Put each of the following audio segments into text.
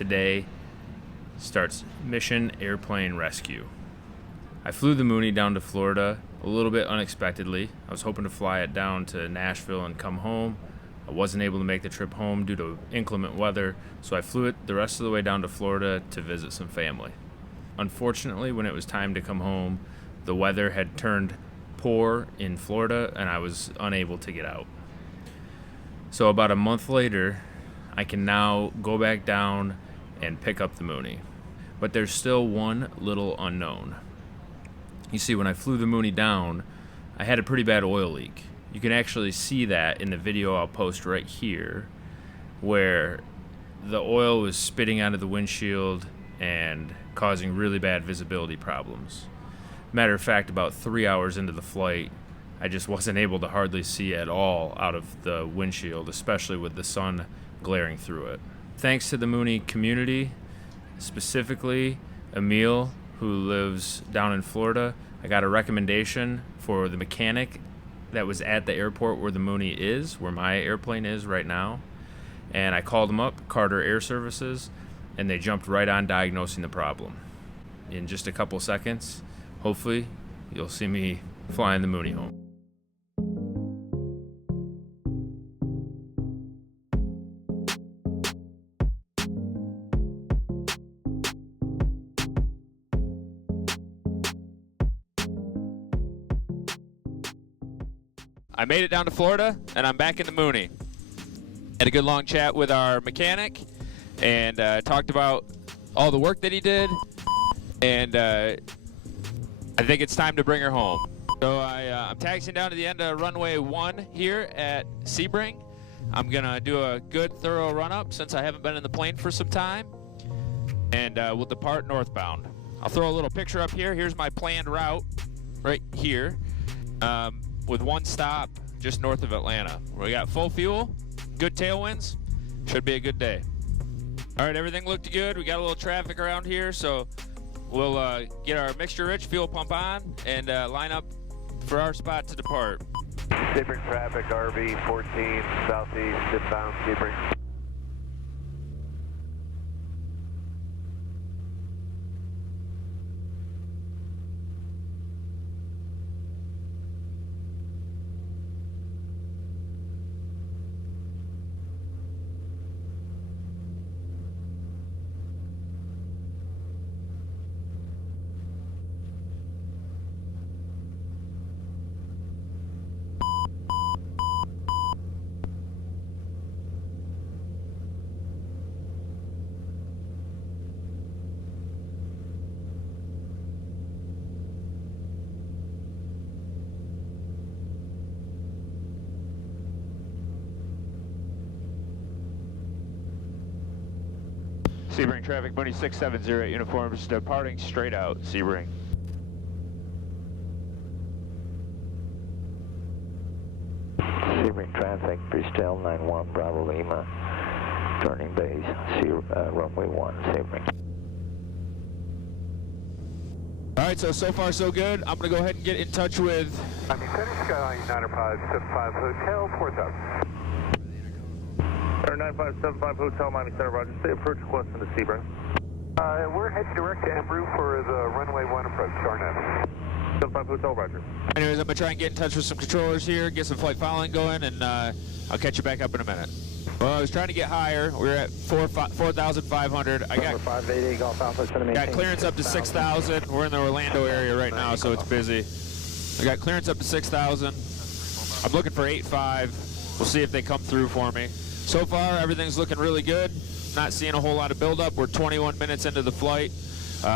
today starts Mission Airplane Rescue. I flew the Mooney down to Florida a little bit unexpectedly. I was hoping to fly it down to Nashville and come home. I wasn't able to make the trip home due to inclement weather, so I flew it the rest of the way down to Florida to visit some family. Unfortunately, when it was time to come home, the weather had turned poor in Florida and I was unable to get out. So about a month later, I can now go back down and pick up the Mooney. But there's still one little unknown. You see, when I flew the Mooney down, I had a pretty bad oil leak. You can actually see that in the video I'll post right here, where the oil was spitting out of the windshield and causing really bad visibility problems. Matter of fact, about 3 hours into the flight, I just wasn't able to hardly see at all out of the windshield, especially with the sun glaring through it. Thanks to the Mooney community, specifically Emil, who lives down in Florida, I got a recommendation for the mechanic that was at the airport where the Mooney is, where my airplane is right now. And I called them up, Carter Air Services, and they jumped right on diagnosing the problem. In just a couple seconds, hopefully, you'll see me flying the Mooney home. I made it down to Florida, and I'm back in the Mooney. Had a good long chat with our mechanic, and talked about all the work that he did, and I think it's time to bring her home. So I'm taxiing down to the end of runway 1 here at Sebring. I'm gonna do a good, thorough run-up since I haven't been in the plane for some time, and we'll depart northbound. I'll throw a little picture up here. Here's my planned route right here. With one stop just north of Atlanta. We got full fuel, good tailwinds, should be a good day. All right, everything looked good. We got a little traffic around here, so we'll get our mixture-rich fuel pump on and line up for our spot to depart. Sebring traffic, RV 14, southeast, inbound Sebring. Sebring traffic, Mooney 670 uniforms, departing straight out, Sebring. Sebring traffic, Bristol 91, Bravo Lima, turning base, runway 1, Sebring. All right, so far so good. I'm gonna go ahead and get in touch with... Miami Center, Skyline 9575 Hotel, 4000. 9575 Hotel, Miami Center, Roger. Stay approach request into Sebring. We're heading direct to Embrew for the runway 1 approach, Garnet. 75 Hotel, Roger. Anyways, I'm gonna try and get in touch with some controllers here, get some flight following going, and I'll catch you back up in a minute. Well, I was trying to get higher. We were at 4,500. I got 588 Golf Alpha, got clearance up to 6,000. We're in the Orlando area right now, so it's busy. I got clearance up to 6,000. I'm looking for 8.5. We'll see if they come through for me. So far, everything's looking really good. Not seeing a whole lot of buildup. We're 21 minutes into the flight.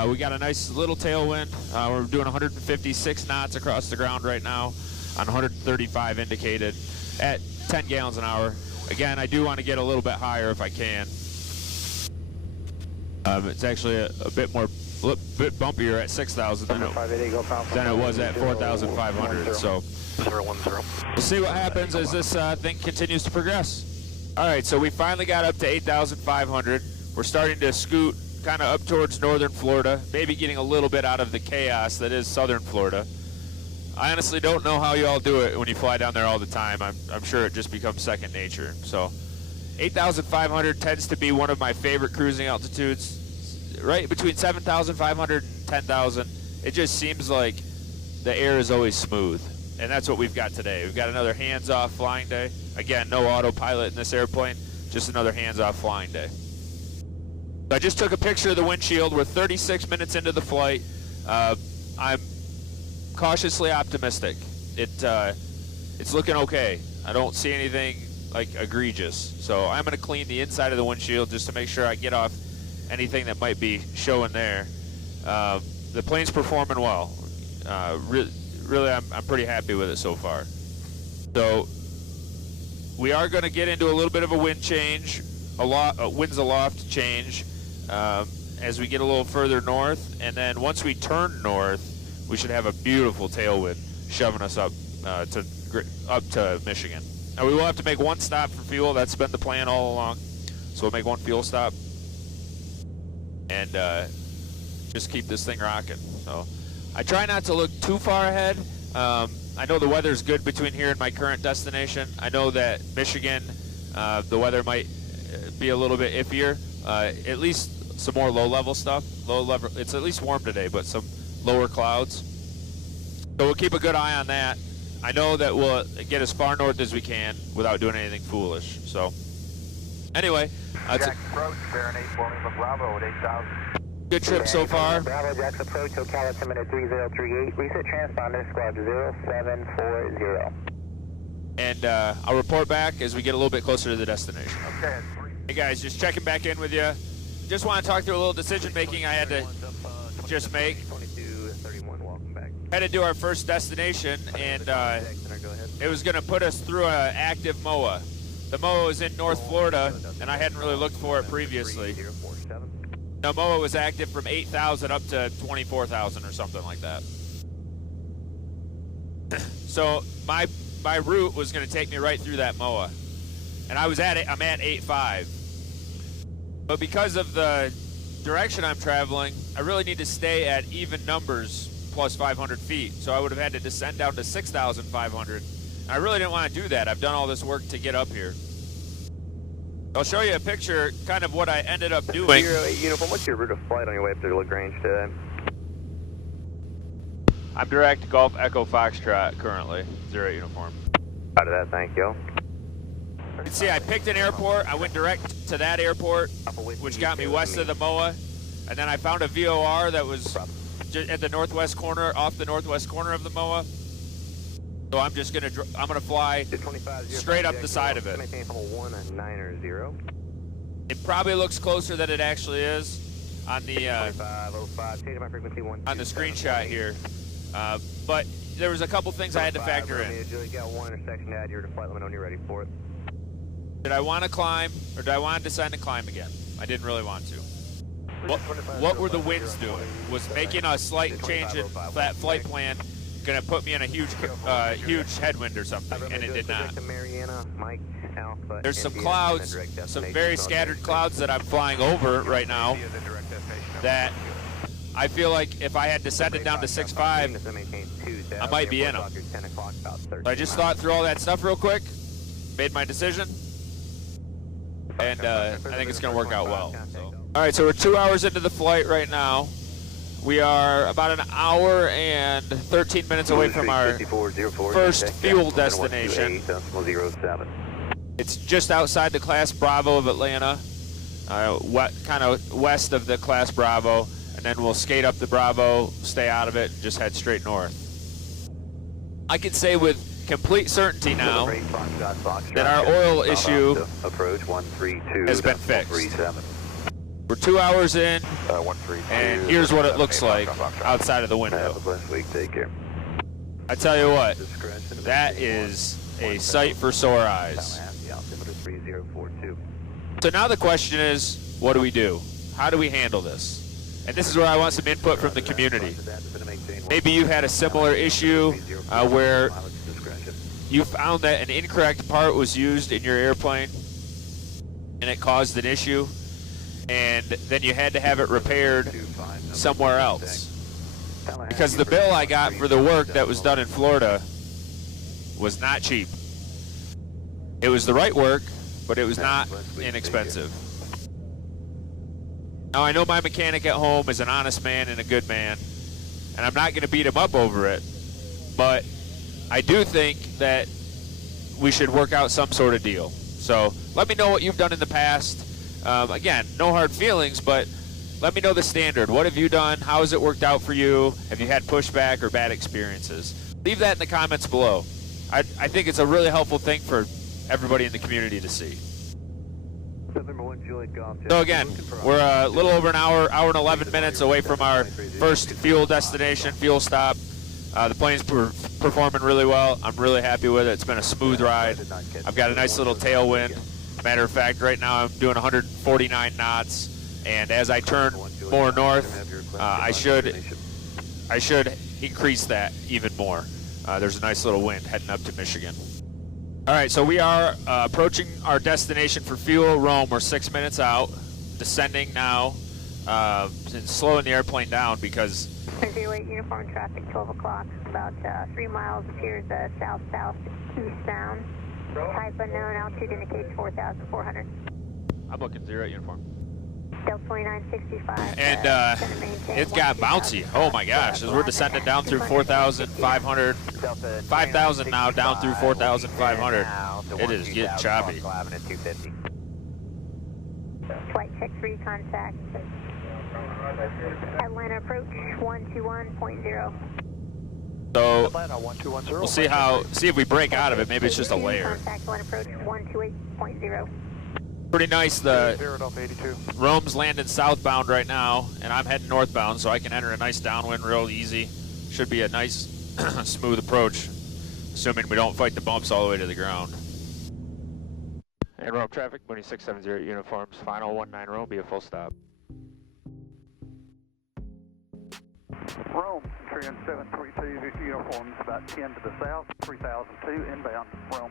We got a nice little tailwind. We're doing 156 knots across the ground right now on 135 indicated at 10 gallons an hour. Again, I do want to get a little bit higher if I can. It's actually a bit bumpier at 6,000 than it was at 4,500. So we'll see what happens as this thing continues to progress. All right, so we finally got up to 8,500. We're starting to scoot kind of up towards northern Florida, maybe getting a little bit out of the chaos that is southern Florida. I honestly don't know how you all do it when you fly down there all the time. I'm sure it just becomes second nature. So 8,500 tends to be one of my favorite cruising altitudes. Right between 7,500 and 10,000, it just seems like the air is always smooth. And that's what we've got today. We've got another hands-off flying day. Again, no autopilot in this airplane, just another hands-off flying day. I just took a picture of the windshield. We're 36 minutes into the flight. I'm cautiously optimistic. It's looking okay. I don't see anything like egregious. So I'm going to clean the inside of the windshield just to make sure I get off anything that might be showing there. The plane's performing well. Really, I'm pretty happy with it so far. So we are going to get into a little bit of a wind change, winds aloft change as we get a little further north, and then once we turn north, we should have a beautiful tailwind shoving us up to Michigan. Now we will have to make one stop for fuel. That's been the plan all along. So we'll make one fuel stop and just keep this thing rocking. So I try not to look too far ahead. I know the weather's good between here and my current destination. I know that Michigan, the weather might be a little bit iffier. At least some more low-level stuff. It's at least warm today, but some lower clouds. So we'll keep a good eye on that. I know that we'll get as far north as we can without doing anything foolish. So anyway, Jack approach, Baron 8 Lima Bravo at 8,000. Good trip so far. Bravo, Jack's approach, SoCal altimeter 3038. Reset transponder, squad 0740. And I'll report back as we get a little bit closer to the destination. Okay. Hey guys, just checking back in with you. Just want to talk through a little decision making I had to just make. 2231, welcome back. Headed to our first destination, and it was going to put us through an active MOA. The MOA was in North Florida, and I hadn't really looked for it previously. The MOA was active from 8,000 up to 24,000 or something like that. So my route was going to take me right through that MOA, and I'm at 8.5. But because of the direction I'm traveling, I really need to stay at even numbers plus 500 feet. So I would have had to descend down to 6,500. I really didn't want to do that. I've done all this work to get up here. I'll show you a picture, kind of what I ended up doing. 08 uniform, what's your route of flight on your way up to LaGrange today? I'm direct Golf Echo Foxtrot currently, 08 uniform. Out of that, thank you. You can see I picked an airport, I went direct to that airport, which got me west of the MOA, and then I found a VOR that was at the northwest corner, off the northwest corner of the MOA. So I'm just gonna fly straight up the side of it. It probably looks closer than it actually is on the screenshot here, but there was a couple things I had to factor in. Did I want to climb, or did I want to descend and climb again? I didn't really want to. What were the winds doing? Was making a slight change in that flight plan going to put me in a huge headwind or something, and it did not. There's some clouds, some very scattered clouds that I'm flying over right now that I feel like if I had descended down to 6.5, I might be in them. But I just thought through all that stuff real quick, made my decision, and I think it's going to work out well. So. All right, so we're 2 hours into the flight right now. We are about an hour and 13 minutes away from our first fuel destination. It's just outside the Class Bravo of Atlanta, kind of west of the Class Bravo, and then we'll skate up the Bravo, stay out of it, and just head straight north. I can say with complete certainty now that our oil issue has been fixed. We're 2 hours in, and here's what it looks like outside of the window. I tell you what, that is a sight for sore eyes. So now the question is, what do we do? How do we handle this? And this is where I want some input from the community. Maybe you had a similar issue where you found that an incorrect part was used in your airplane and it caused an issue, and then you had to have it repaired somewhere else. Because the bill I got for the work that was done in Florida was not cheap. It was the right work, but it was not inexpensive. Now, I know my mechanic at home is an honest man and a good man, and I'm not going to beat him up over it, but I do think that we should work out some sort of deal. So let me know what you've done in the past. Again, no hard feelings, but let me know the standard. What have you done? How has it worked out for you? Have you had pushback or bad experiences? Leave that in the comments below. I think it's a really helpful thing for everybody in the community to see. So again, we're a little over an hour and 11 minutes away from our first fuel destination, fuel stop. The plane's performing really well. I'm really happy with it. It's been a smooth ride. I've got a nice little tailwind. Matter of fact, right now I'm doing 149 knots, and as I turn more north, I should increase that even more. There's a nice little wind heading up to Michigan. All right, so we are approaching our destination for fuel, Rome. We're 6 minutes out, descending now, and slowing the airplane down because 08 uniform traffic, 12 o'clock, about 3 miles, appears south-southeastbound. Type unknown, altitude indicates 4,400. I'm looking 08 uniform. Delta 2965. And it's got bouncy. Oh my gosh, as we're descending down through 4,500, 5,000 now, down through 4,500. It is getting choppy. Flight check 3, contact. Atlanta approach 121.0. So we'll see if we break out of it. Maybe it's just a layer. Contact Atlanta approach 128.0. Pretty nice. Rome's landing southbound right now, and I'm heading northbound, so I can enter a nice downwind real easy. Should be a nice, smooth approach, assuming we don't fight the bumps all the way to the ground. And Rome traffic, Mooney 670 uniforms, final 19 Rome, be a full stop. Rome, trend 732 uniforms, about 10 to the south, 3002 inbound, Rome.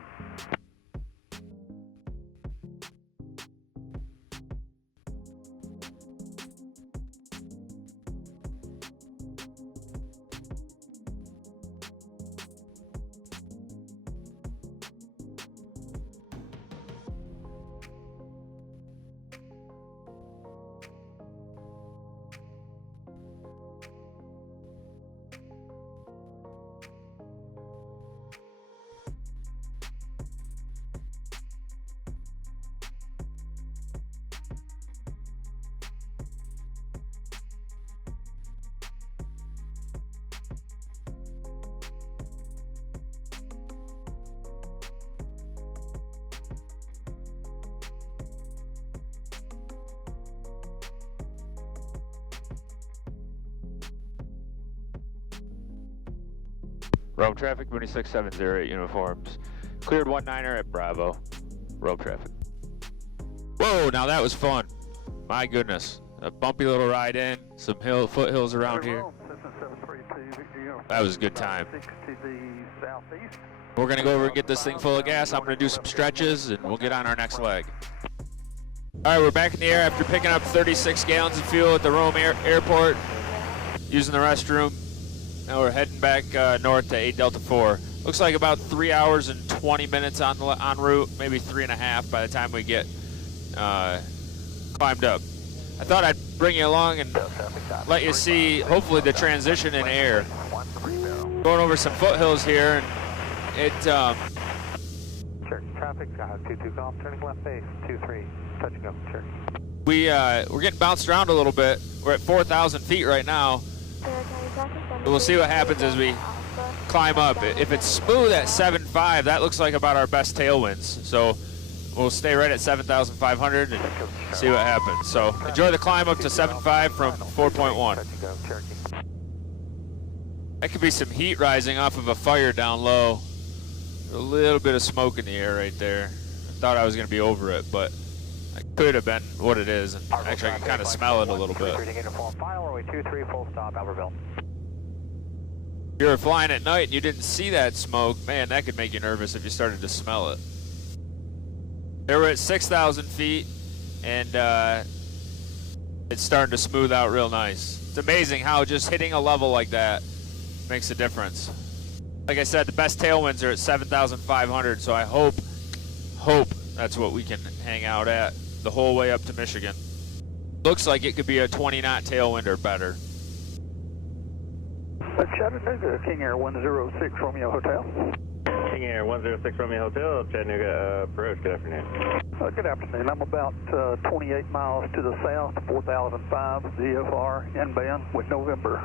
Rome traffic, Mooney 6708 uniforms. Cleared 19er at Bravo. Rome traffic. Whoa, now that was fun. My goodness. A bumpy little ride in, some foothills around here. That was a good time. We're going to go over and get this thing full of gas. I'm going to do some stretches, and we'll get on our next leg. All right, we're back in the air after picking up 36 gallons of fuel at the Rome airport, using the restroom. Now we're heading back north to 8 Delta 4. Looks like about 3 hours and 20 minutes en route, maybe 3.5 by the time we get climbed up. I thought I'd bring you along and let you see, hopefully, the transition in air. Going over some foothills here, and it... Traffic, 22 golf, turning left base, 23, touching up, Cherokee. We're getting bounced around a little bit. We're at 4,000 feet right now. We'll see what happens as we climb up. If it's smooth at 7.5, that looks like about our best tailwinds. So we'll stay right at 7,500 and see what happens. So enjoy the climb up to 7.5 from 4.1. That could be some heat rising off of a fire down low. A little bit of smoke in the air right there. I thought I was going to be over it, but it could have been what it is. And actually, I can kind of smell it a little bit. If you were flying at night and you didn't see that smoke, man, that could make you nervous if you started to smell it. They were at 6,000 feet, and it's starting to smooth out real nice. It's amazing how just hitting a level like that makes a difference. Like I said, the best tailwinds are at 7,500, so I hope That's what we can hang out at the whole way up to Michigan. Looks like it could be a 20-knot tailwind or better. Chattanooga, King Air 106 Romeo Hotel. King Air 106 Romeo Hotel, Chattanooga approach. Good afternoon. Good afternoon. I'm about 28 miles to the south, 4005 VFR inbound with November.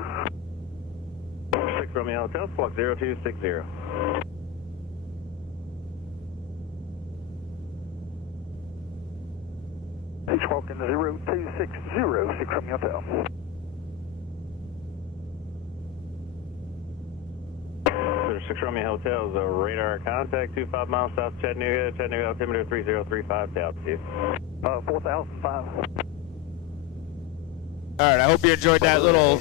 6 Romeo Hotel, squawk 0260. Squawking 0260, 6 Romeo Hotel. 6 Romeo Hotel is a radar contact, 25 miles south of Chattanooga, Chattanooga altimeter 3035 to altitude. 4005. All right, I hope you enjoyed that little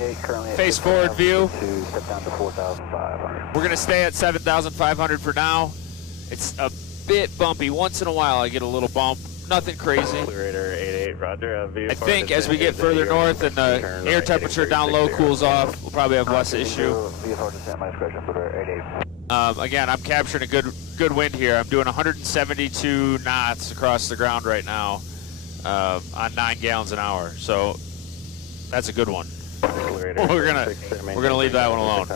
face forward view. Step down to 4,500. We're gonna stay at 7,500 for now. It's a bit bumpy. Once in a while I get a little bump. Nothing crazy. Radar 88, roger. I think as we get further north and the air temperature down low cools off, we'll probably have less issue. Again, I'm capturing a good wind here. I'm doing 172 knots across the ground right now on 9 gallons an hour. So that's a good one. We're gonna leave that one alone.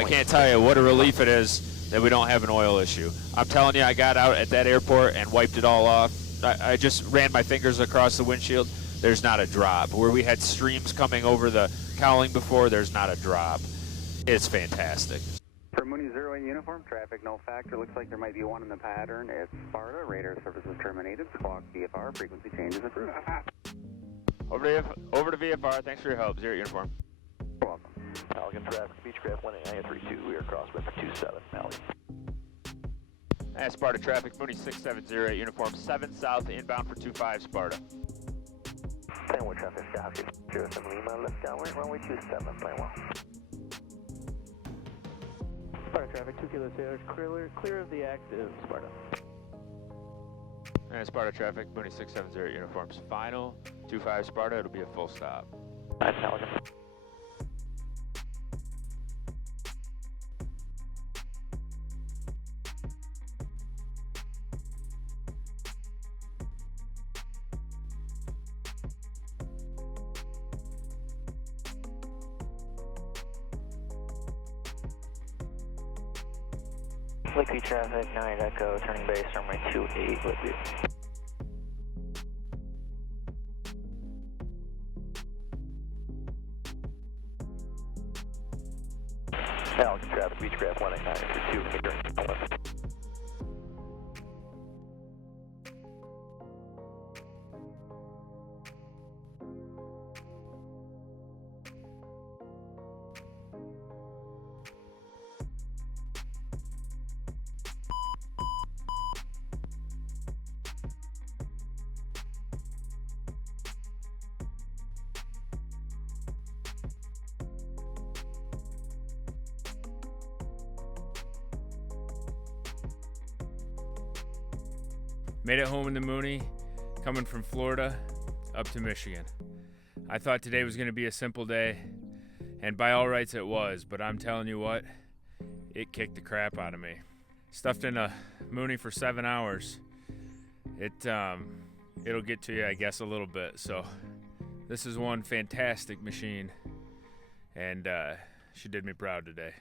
I can't tell you what a relief it is that we don't have an oil issue. I'm telling you, I got out at that airport and wiped it all off. I just ran my fingers across the windshield. There's not a drop. Where we had streams coming over the cowling before, there's not a drop. It's fantastic. For Mooney 08 uniform, traffic no factor. Looks like there might be one in the pattern. It's Sparta. Radar services terminated. Squawk VFR. Frequency changes approved. Over to VFR. Thanks for your help. 0 uniform. You're welcome. Pelican traffic, Beechcraft 18932. We are crosswind for 27, Pelican. That's Sparta traffic. Mooney 6708 uniform 7 south inbound for 25 Sparta. Downward traffic, Scout 07 Lima, left downward, runway 27, plan well. Sparta traffic, 2 Kilo Sailors, clear of the active, Sparta. And Sparta traffic, Mooney 670 uniforms final, 25 Sparta, it'll be a full stop. Nice, Pelican. Lakeview traffic, 9 Echo, turning base, runway 28, Lakeview. Pelican traffic, Beechcraft 18932. Made it home in the Mooney, coming from Florida up to Michigan. I thought today was going to be a simple day, and by all rights it was, but I'm telling you what, it kicked the crap out of me. Stuffed in a Mooney for 7 hours, it'll get to you, I guess, a little bit. So this is one fantastic machine, and she did me proud today.